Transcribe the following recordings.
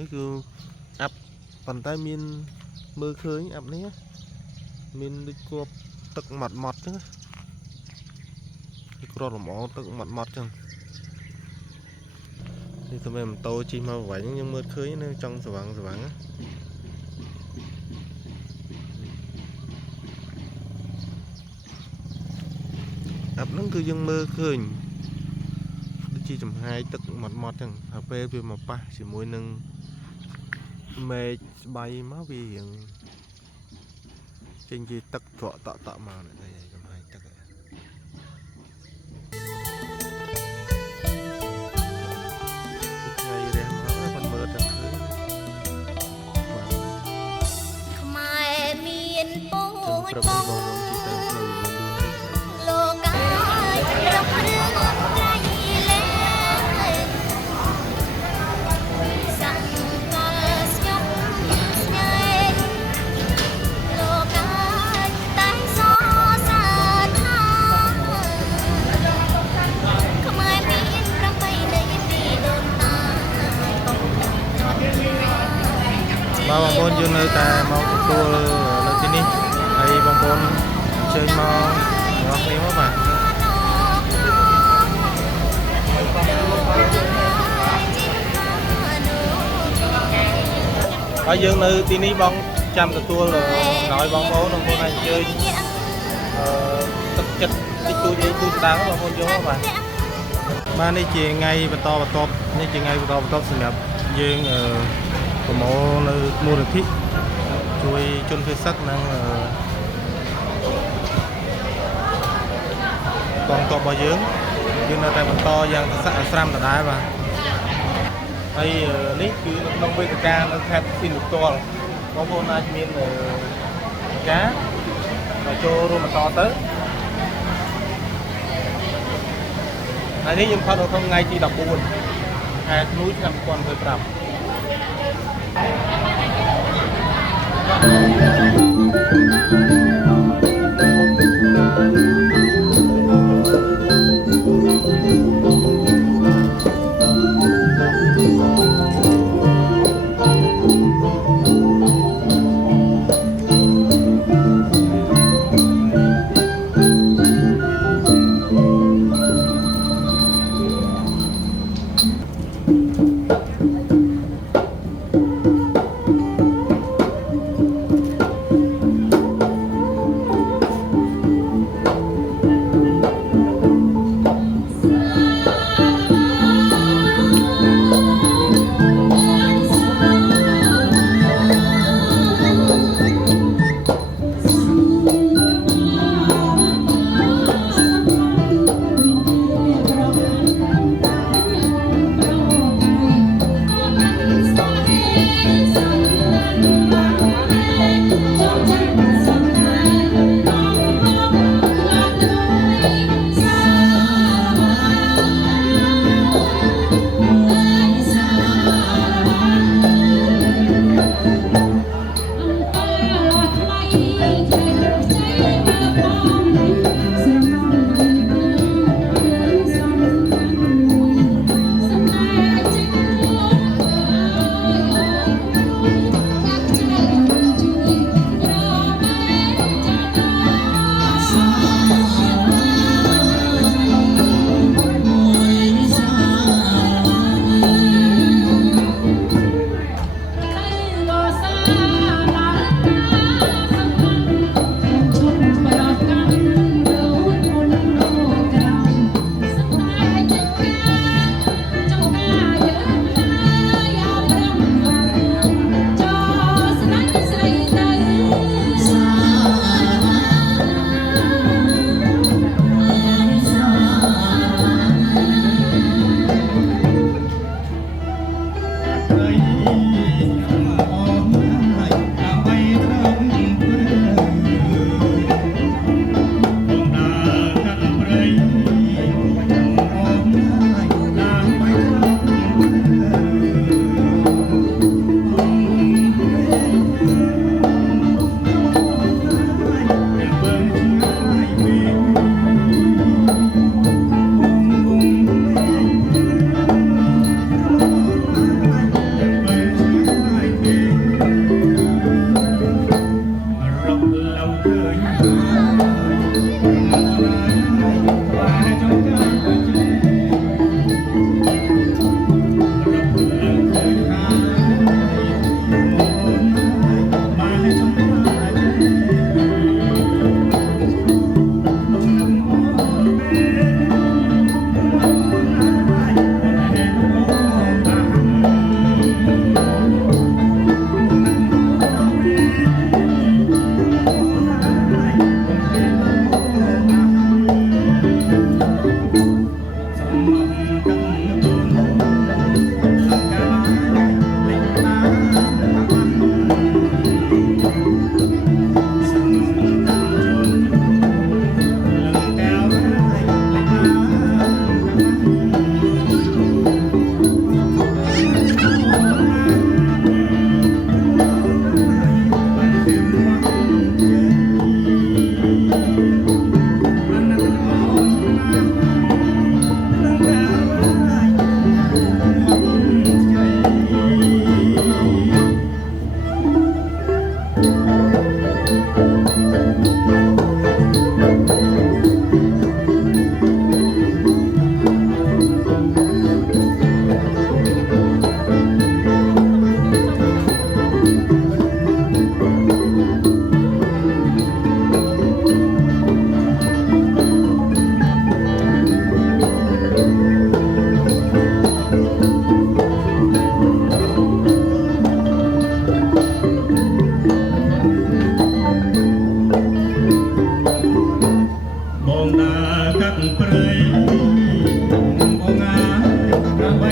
นี่คืออัพปั่นใต้มีนมือเคยอัพนี้มีนđi quaตึกหมัดหมัดchứ cái rod mỏตึกหมัดหมัดchứ thì tụi mình tôi chỉ mà vậy nhưng mưa khơi nên trong sờ vắng á ập nó cứ dân mưa khơi đi chỉ chầm hai tức mặt mặt chẳng hp về mà pa chỉ môi nâng mê bay má vì hiện trên gì tắc trọ tạ mà này đây chầm hai tắc ngày đêm nó phần mưa chẳng khơi Mai miền phố trong bóng chỉ tao khơi lô cái rong rương ray lên sang ta nhóc nhảy lô cái tay gió xa tha Mai miền rong bay đầy đi đồn ta bao bông bồn dương nơi ta mau tua nơi tí ní hay bông bồn chơi mau ngọt đi mất mà ở dương nơi tí ní bông trăm cái tua là nói bông bồn bông bồn này chơi thực chất đi tôi đá bông bồn vô mà mà này chỉ ngay và to này chỉ ngay và to sự nhập dương của mẫu mua được thích chui chôn phía sắc năng còn to bao dưỡng nhưng là tại mình to dần sắc xăm là đá mà đây nít cứ nông viên ca nó theo xin được to có vô na miên cá và cho luôn mà to tới này nếu nhưng không ngay chỉ đập buồn hai núi nằm còn hơi trầm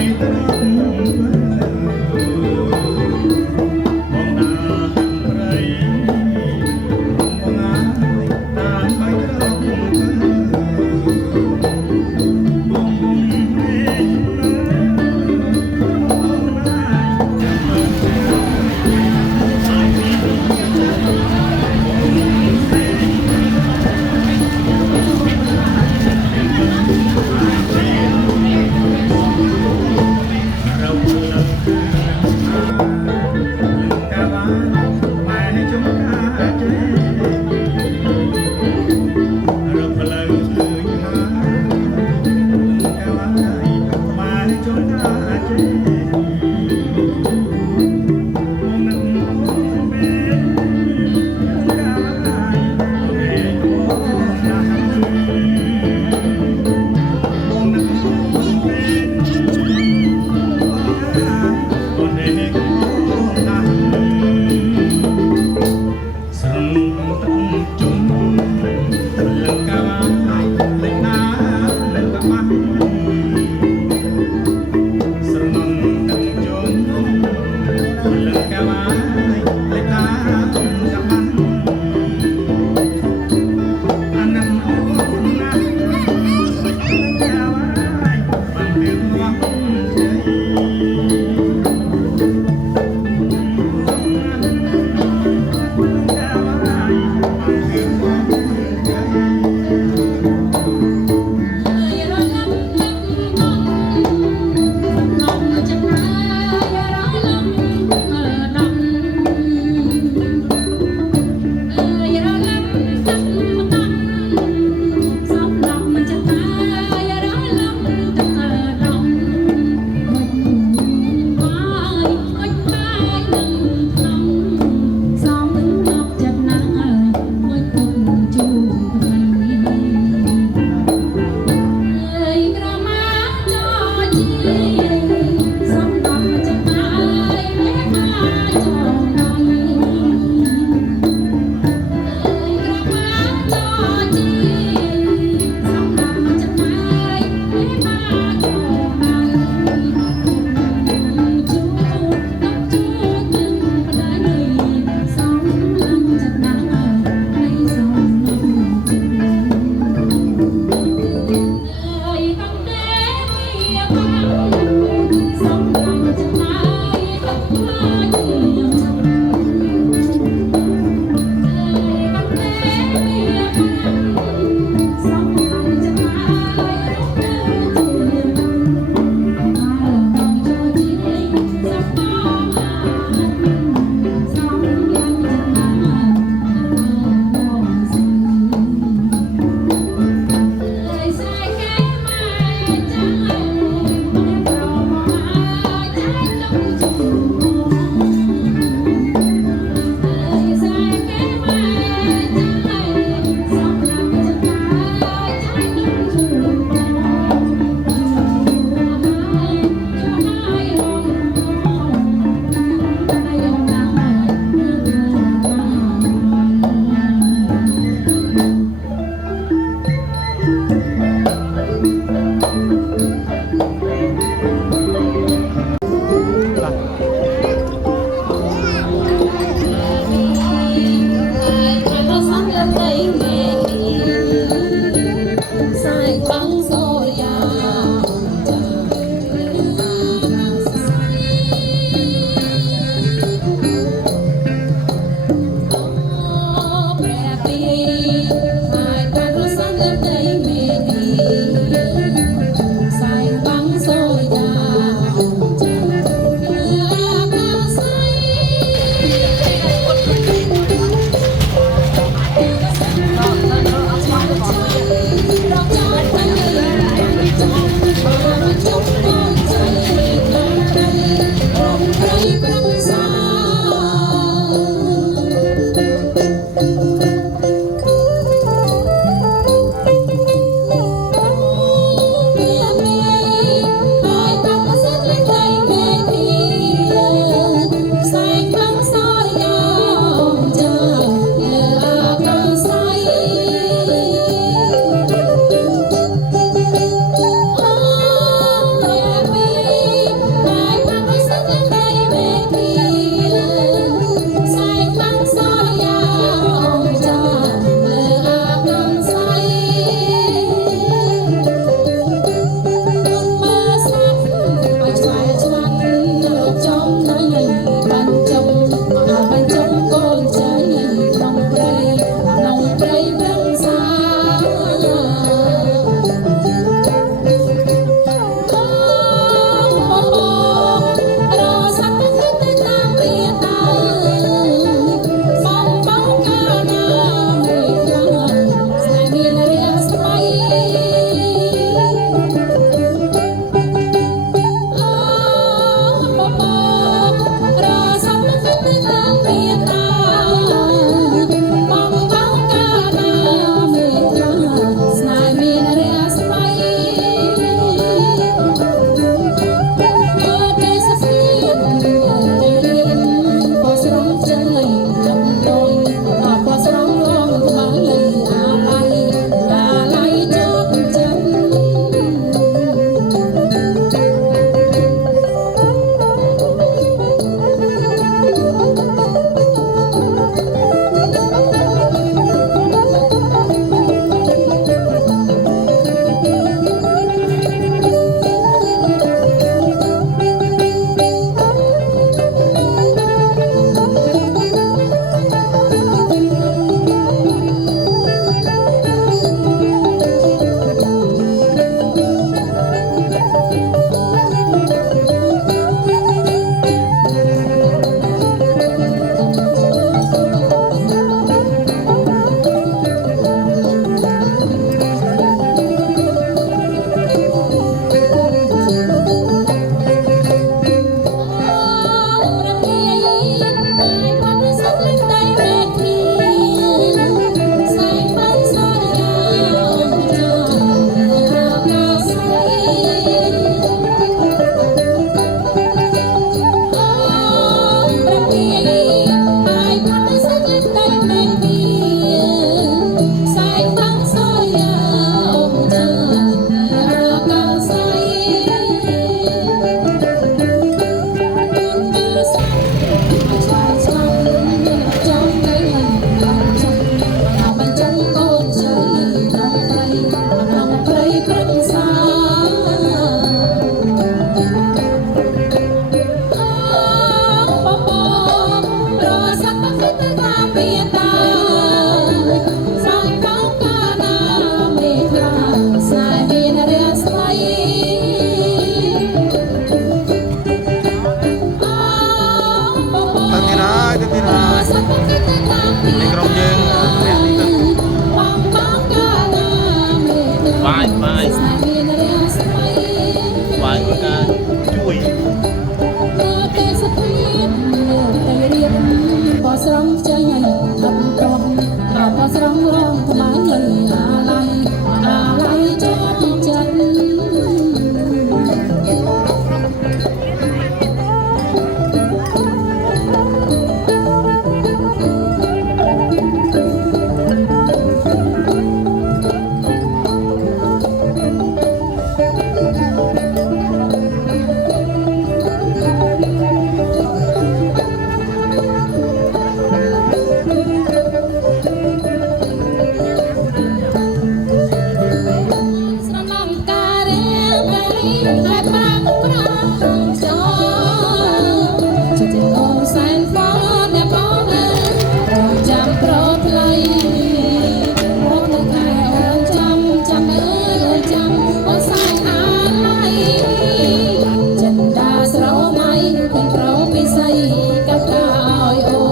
Hãy subscribe cho kênh Ghiền Mì Gõ để không bỏ lỡ ការជួយ ទេសភាពលើទៅរៀបបោះស្រង់ចេញឲ្យអត់ប្រោះអបោះស្រង់រងថ្មៃអាឡ័យចាប់ចិត្ត ស្រណំការរៀងហើយប្រាំប្រាំចោចិត្តអូនសែនฟ้าអ្នកបងអើយចាំប្រថ្លៃមកនៅខែអូនចាំអើយអូនចាំអូនសែនអាឡ័យចិនដាស្រោមៃពេញប្រពិសីកាប់កាឲ្យអូ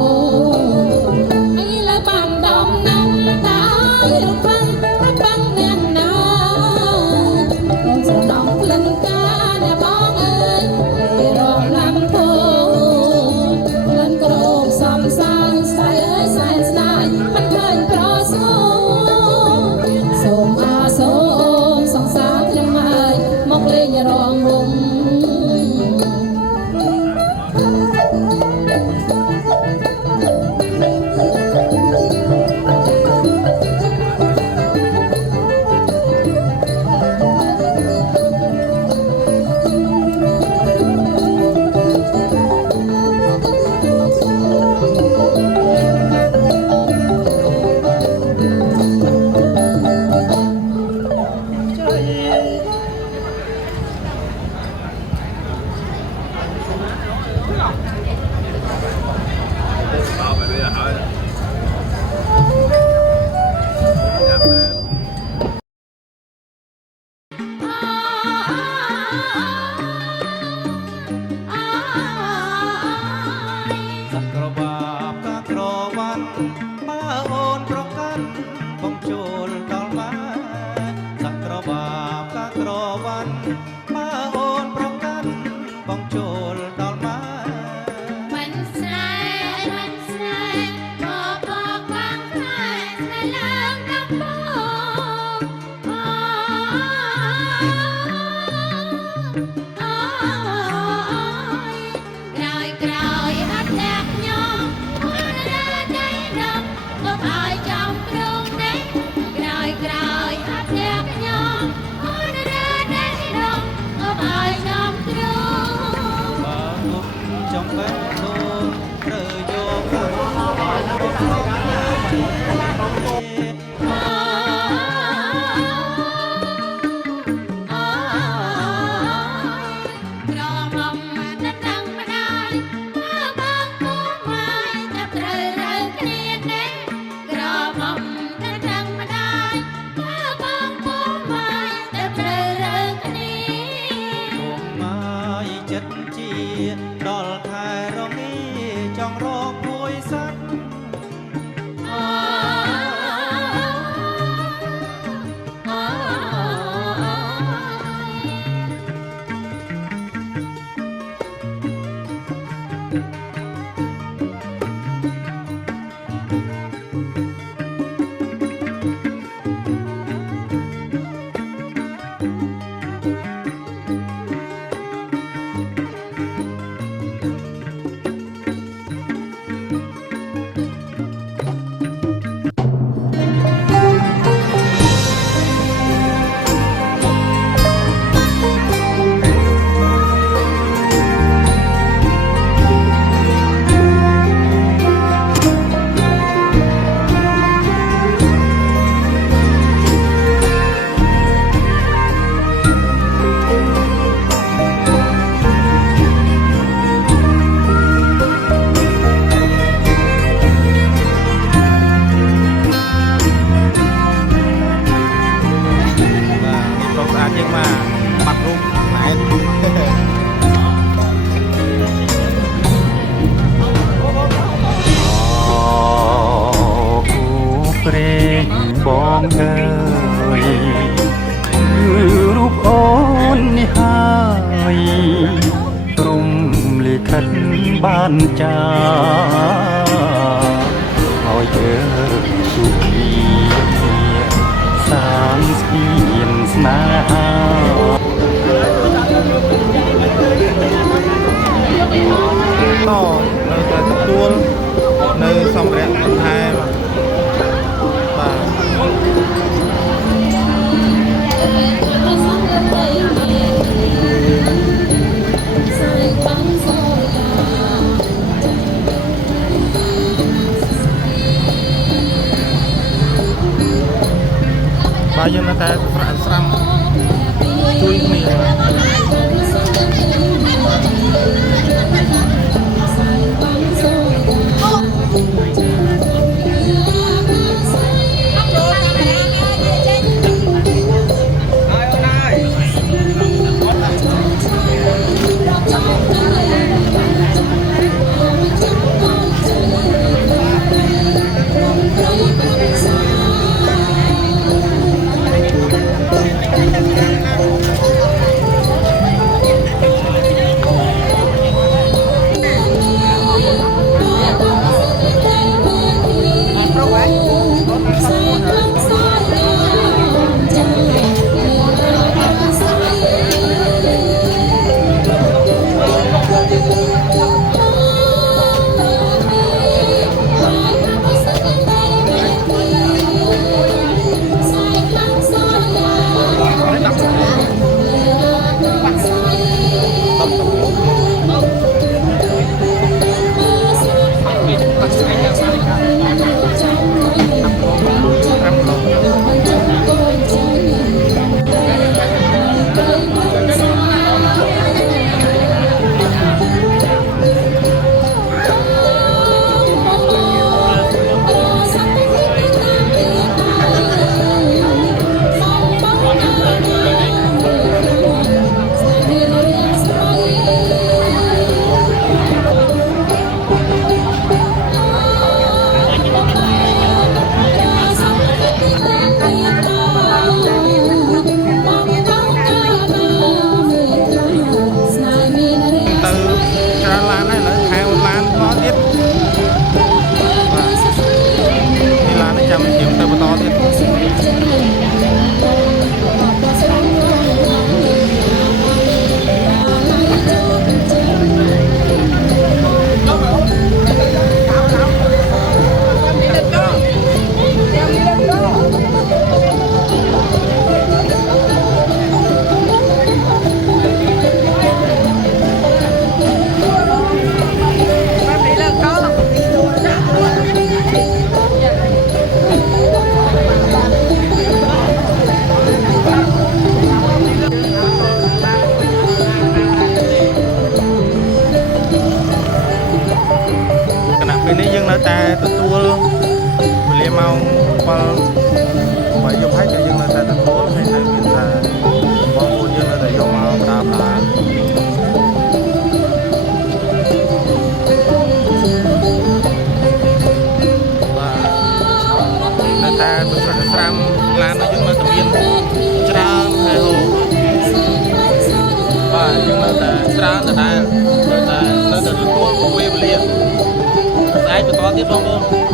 នអីលើបានដំណាំតាអើយរំខានបាំងអ្នកណា អូនស្រណងក្លិនការអ្នកបងអើយពេលរងឡាំពោក្លិនក្រអូបសំសាយស្ដាយអើយសែនស្ដាយមិនឃើញប្រសូសូមអាសូមសង្សារខ្ញុំហើយមកលេងរងវង សក្របាបកាក្រវ៉ាន់បើអូនប្រកាន់បងចូលដល់មកសក្របាបកាក្រវ៉ាន់បើអូនប្រកាន់បងចូលដល់មក មិនស្នេហ៍មិនស្នេហ៍បបបាំងខ្លាចស្នេហ៍ឡើងដំបងក្រោយអត់អ្នកខ្ញុំអររើដៃដងក៏ឲ្យចំព្រងនេះក្រោយអត់អ្នកខ្ញុំអររើដៃដងក៏ឲ្យចំព្រង បើគុំចង់បែកដូនត្រូវយកទៅក្រហមតែតាំងម្ដាយបើបងពូម៉ាយតែត្រូវរើគ្នាទេក្រហមតែតាំងម្ដាយបើបងពូម៉ាយតែត្រូវរើគ្នា គុំមកចិត្តជាដល់ខែរងាចង់រកភួយស័ក្តិ អ បានចាឲ្យអើទូពីសាងស្ពានស្នេហា តនៅតែទទួលនៅសម្ភារៈបន្ថែមបាទ បាទយើងនៅតែស្រាក់ស្រាំជួយគ្នាពេលនេះយើងនៅតែទទួលវេលាម៉ោង7ហើយយប់ហើយតែយើងនៅតែទទួលហើយនៅមានថាបងប្អូនយើងនៅតែយកមកបដាបដាបាទនៅតែទៅស្រាំឡានរបស់យើងនៅតែមានច្រើនហើយហូបាទយើងនៅតែច្រើនដដែលនៅតែទទួលពេលវេលាស្អែកបន្តទៀតបងប្អូន